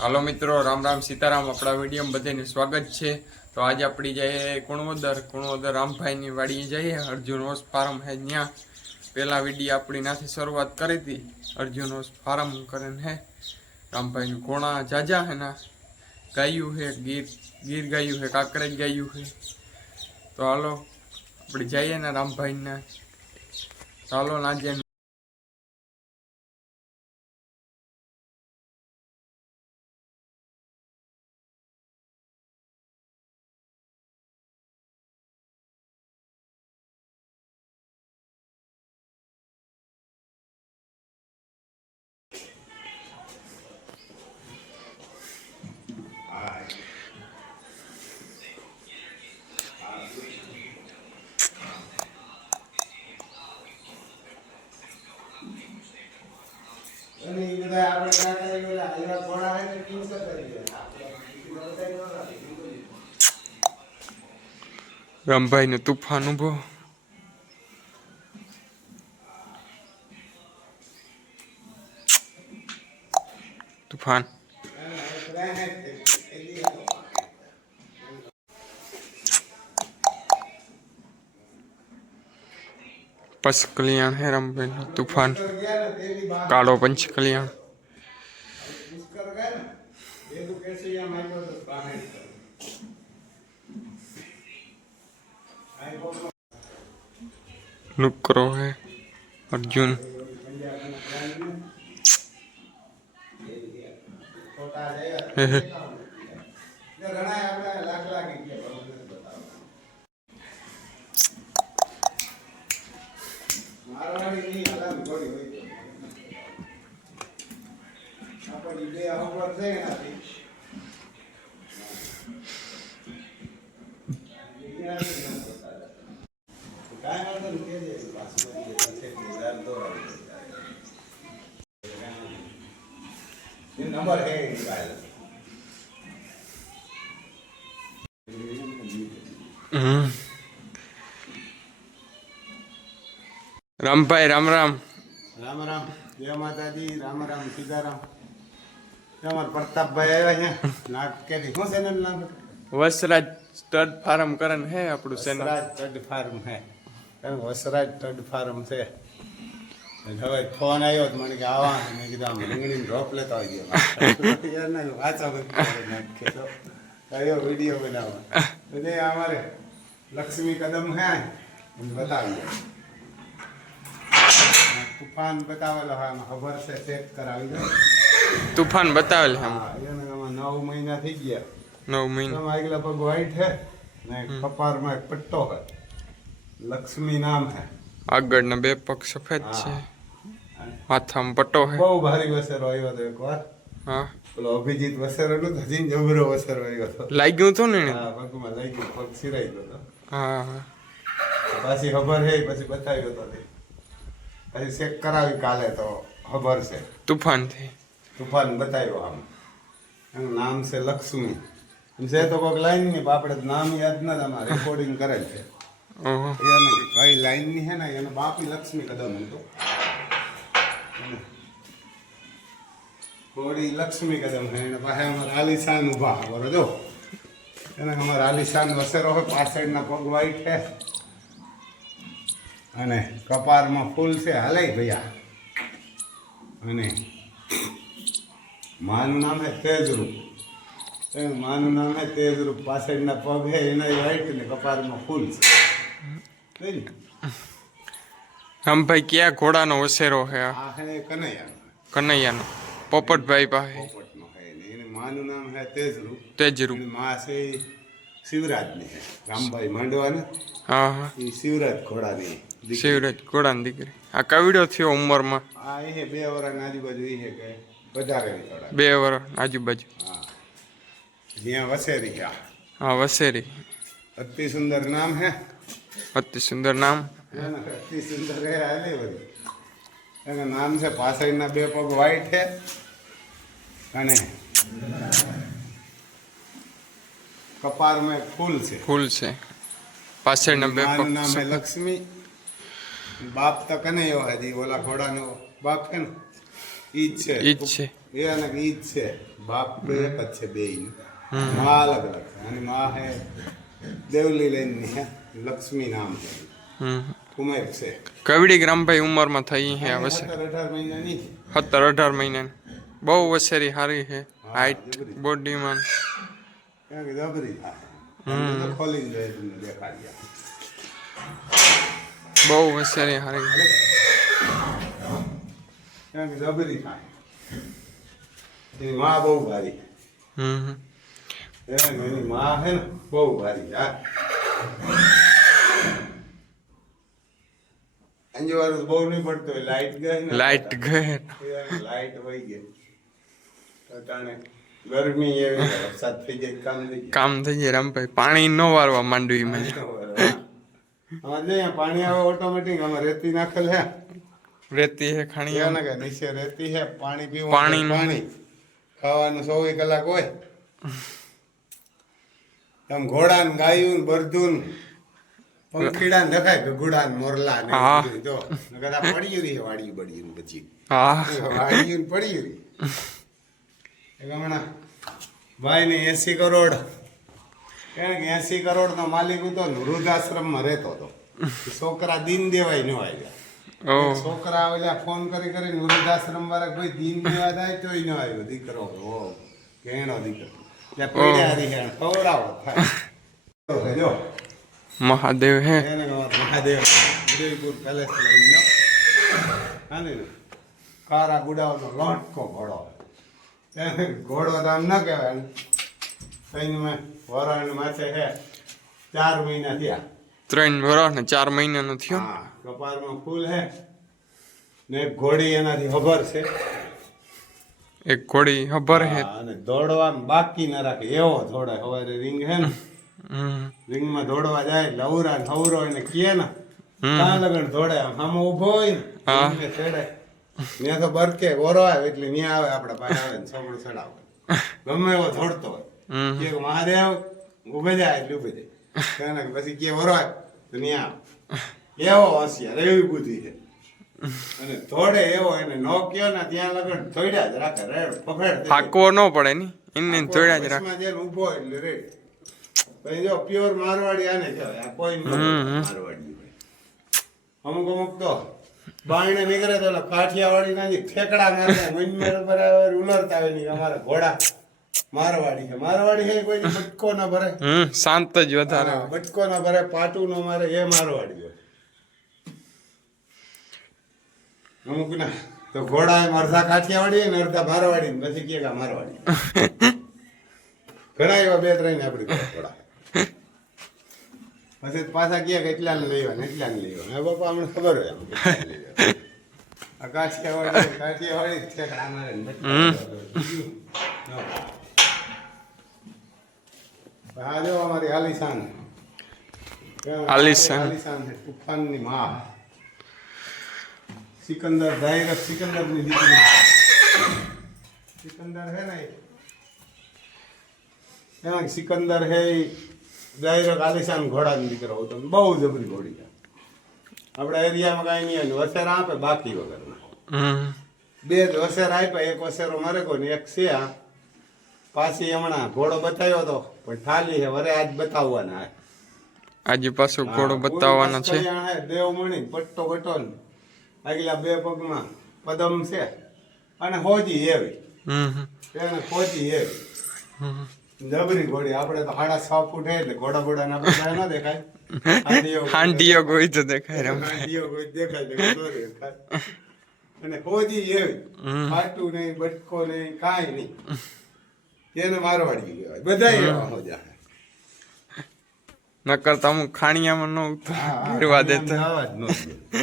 હાલો મિત્રો, રામ રામ સીતારામ. આપણા વિડીયોમાં બધાને સ્વાગત છે. તો આજે આપણી જઈએ કુણવદર કુણવદર રામભાઈની વાડીએ જઈએ. અર્જુન હોસ ફાર્મ હે ત્યાં પહેલાં વીડિયો આપણી નાથી શરૂઆત કરી હતી. અર્જુન હોસ ફાર્મ કરીને હે. રામભાઈનું ઘોણા જાજા હે ના ગાયું હે, ગીર ગીર ગાયું હે, કાંકરેજ ગાયું હે. તો હાલો, આપણે જઈએ ને રામભાઈના. ચાલો ના અને એ બધા આપણે ગયેલા એવા ને કરી ગયા ન તુફાન ઊભો તુફાન અને એક રાહ હે તે એ દી હતો. પંચ કલ્યાણ હે રામભાઈનું તુફાન પુષ્કર ગયા ને તે દી બહાર કાળો પંચ કલ્યાણ પુષ્કર ગયા ને એ તો કે છે અહીંયા માગ્યો તો પાણી તો. આ કોકનો નુકરો હે અર્જુન પંજાબનો પ્લાન ને. એ દી ખોટા જયા. હે હે. એટલે ઘણાય આપણે લાખ લાગી ગયા પણ નથી બતાવતા. મારવાડીની હલામ ઘોડી હોય તો. આપણી બે અવગણ છે એનાથી. કાંઈ વાંધો નહીં, કહેજે પાછું વળી જાય, પછી એટલે જાણ દોડાવી દે. એ નંબર હે રામભાઈ રામ રામ. રામ રામ. જય માતાજી. રામ રામ. સીતારામ. અમાર પ્રતાપભાઈ આવ્યા છે. નાક શું છે નામ? વસરાજ સ્ટડ ફાર્મ કરન હે આપણું ચેનલ વસરાજ ટડ ફાર્મ હે. વસરાજ સ્ટડ ફાર્મ છે. હવે ફોન આવ્યો તો મને કે આવા. મેં કીધું આમ રીંગણી રોપ લેતા આવી ગયો વાંચો બધું. કયો વીડિયો બનાવવા. બધે અમારે લક્ષ્મી કદમ હે. બતાવી દો તુફાન બતાવેલો હા ખબર છે ચેક કરાવી દો. તુફાન બતાવેલ હે એને નવ મહિના થઈ ગયા. નવ મહિના. આગલા પગ વ્હાઈટ હે ને કપારમાં એક પટ્ટો હે લક્ષ્મી નામ હે આગળના બે પગ સફેદ છે. માથામાં પટ્ટો હે બહુ ભારી વસેરો આવ્યો હતો એકવાર હા. પેલો અભિજીત વસેરો નો હજી જબરો વસેરો આવ્યો હતો. લાગ્યું તો ને? હા પગમાં લાગ્યું ગયો પગ સિરાઈ ગયો હતો. હા. પાછી ખબર હે પછી બતાવ્યો તો તે. પછી ચેક કરાવી કાલે તો ખબર છે. તુફાનથી. તુફાન બતાવ્યો આમ. એનું નામ છે લક્ષ્મી. છે તો કોઈક લાઈનની પણ આપણે નામ યાદ ના અમારે રેકોર્ડિંગ કરે છે. એને કઈ લાઈનની હે ને એનો બાપી લક્ષ્મી કદમ હતો થોડી લક્ષ્મી કદમ હે એને પાસે અમારા આલિશાન ઊભા બરો જો એને અમારે આલિશાન વસેરો હોય પાછળના પગ વાઈટ છે અને કપારમાં ફૂલ છે હાલે ભૈયા. અને માનું નામ હે તેજરૂપ. એ માનું નામ હે તેજરૂપ. પાછળના પગ હે એના વાઈટ ને કપારમાં ફૂલ છે. જોઈ ભાઈ ક્યાં ઘોડાનો ઉછેરો હે? આ? હે કનૈયા કનૈયાનો. પોપટભાઈ પાસે. પોપટનો હે એને માનું નામ હે તેજરૂપ. તેજરૂપ. માં છે શિવરાજની હે. રામભાઈ માંડવાને. હા હા. એ શિવરાજ ઘોડાની. શિવરાજ ઘોડાની દીકરી. આ કવિડો થયો ઉંમરમાં. આ એ બે વર્ષની આજુબાજુ એ છે કે વધારે બે વર્ષ આજુબાજુ. જ્યાં વસેરી છે હા વસેરી. અતિ સુંદર નામ હે. અતિ સુંદર નામ. અતિ સુંદર હે આલે બધી. એનું નામ છે પાછળના બે પગ વાઈટ હે. અને કપારમાં ફૂલ છે. ફૂલ છે. પાછળના બે પગ નામ હે લક્ષ્મી. બાપ તો કનૈયો હજી ઓલા ઘોડાનો બાપ છે ને? ઈ જ છે. ઈ જ છે. એ અને ઈ જ છે. બાપ એક જ છે બે મા અલગ અલગ અને મા હે દેવલી લઈને હે લક્ષ્મી નામ છે. ઉમેર છે. કવડી ગ્રામભાઈ ઉંમરમાં થઈ હે અવશ્ય અઢાર મહિનાની સત્તર અઢાર મહિનાની. બહુ વસેરી સારી છે હાઈટ બોડીમાં ક્યાં કે જબરી ખોલીને તમને દેખાડીએ બહુ હોશિયારી હારી. જબરી ખાયમાં બહુ ભારી હમ. એની માં હે ને બહુ ભારી અંજવાળું બહુ નહીં પડતો લાઈટ ગઈ ને. લાઈટ ગયે લાઈટ વહી ગઈ. ગરમી એવી વરસાદ થઈ જાય કામ થઈ જાય. કામ થઈ જાય રામભાઈ. પાણી ન વારવા માંડવી માં અમારે પાણી આવે ઓટોમેટિક અમે રેતી નાખેલ હે. રેતી હે ખાણી ત્યાં કે નીચે રેતી હે પાણી પીવું પાણી- પાણી. ખાવાનું ચોવીસ કલાક હોય. આમ ઘોડા ને ગાયું ને બરધું ને પંખીડા ને દેખાય ગગુડા ને મોરલા ને જો. કદા પડી રહી વાડિયું બળ્યું પછી. હા. વાડિયું ને પડ્યું રહી હમણાં ભાઈ ને એસી કરોડ કારણ કે એસી કરોડ નો માલિક હતો ને વૃદ્ધાશ્રમમાં રહેતો હતો. છોકરા દિન દેવાય ન આવ્યા છોકરા ઓલા ફોન કરી કરીને વૃદ્ધાશ્રમ વાળા કોઈ દિન દેવા થાય તોય ન આવ્યો. દીકરો ઓ કેનો દીકરો. પીડ્યા ખવડાવો થાય. જો. મહાદેવ હે. મહાદેવ ઉદયપુર પેલેસ લઈ લો હાને કારા ગુડાઓનો લોટકો ઘોડો. ઘોડો નામ ન કહેવાય ને. કઈને માથે હે ચાર મહિના થયા. ત્રણ વર્ષ ને ચાર મહિનાનો થયો? હા કપાળમાં ફૂલ હે ને એક ઘોડી એનાથી ખબર છે. એક ઘોડી ખબર હે? અને દોડવા બાકી ના રાખે એવો દોડે હવારે રિંગ હે ને. રિંગમાં દોડવા જાય લવરા નવરો એને કહે ને. ત્યાં લગન દોડે આમ ઊભો હોય ને હા. છેડે ત્યાં તો બરકે ઓરો આવે એટલે ત્યાં આવે આપડે પાસે આવે ને છોકરો ચડાવે. ગમે એવો દોડતો હોય. કે મહાદેવ ઉભે જાય એટલે ઉભે જાય પછી કે વરવાય તો નહીં આવ. એવો હોશિયાર એવી બુદ્ધિ છે. અને થોડે એવો એને નો કયો ને ત્યાં લગન થોડ્યા જ રાખે રેડ પકડ દે. હાકવો ન પડે ની એને થોડ્યા જ રાખે. જઈને ઊભો એટલે રેડ. પછી જો પ્યોર મારવાડી આને કહેવાય. આ કોઈ મારવાડી અમુક અમુક તો બાયણે નીકળે તો કાઠિયાવાડી ના જે ઠેકડા મારે ઉલરતા અમારા ઘોડા. મારવાડી છે. મારવાડી છે કોઈ બટકો ના ભરે. હમ શાંત જ વધારે. બટકો ના ભરે પાટું ન મારે એ મારવાડી હોય અમુક ના તો ઘોડા એમ અડધા કાઠિયાવાડી ને અડધા મારવાડી ને પછી કે મારવાડી ઘણા એવા બે ત્રણ આપણી ઘોડા પછી પાછા કે એટલા ને લઈ ને એટલા ને લઈ હા બાપા અમને ખબર હોય કાઠિયાવાડી કાઠિયાવાડી જ ઠેકડા મારે ને બટકા બીજું ન હોય. આ જો અમારી આલિશાન આલિશાન. આલિશાન છે તુફાનની માં સિકંદર ડાયરેક્ટ સિકંદરની દીકરી. સિકંદર હે ને એમાં સિકંદર હે ડાયરેક્ટ આલિશાન ઘોડાની દીકરો હતો બહુ જબરી ઘોડી છે. આપણા એરિયામાં કાંઈ નહીં વસેરા આપે બાકી વગરના. બે જ વસેરા આપ્યા એક વસેરો મારે કોઈ એક છે આ. પાછી હમણાં ઘોડો બતાવ્યો હતો પણ ખાલી છે વરે આજ બતાવવાના. આજે પાછો ઘોડો બતાવવાનો છે દેવમણી પટ્ટો ઘટો આગલા બે પગમાં પદમ છે અને હોજી એવી. એને હોજી એવી. જબરી ઘોડી આપણે તો સાડા છ ફૂટ એટલે ઘોડા ઘોડા ના બધા ના દેખાય હાંડીઓ ગોઈ તો દેખાય હાંડીઓ કોઈ દેખાય. અને હોજી એવી. ફાટું નહીં બટકો નહીં કાંઈ નહીં એને મારવાડી કહેવાય બધા એવા હોજા નકર તો ખાણિયામાં ન ઉતર હા, હા, કરવા આમ દેતા. આવા જ ન દે.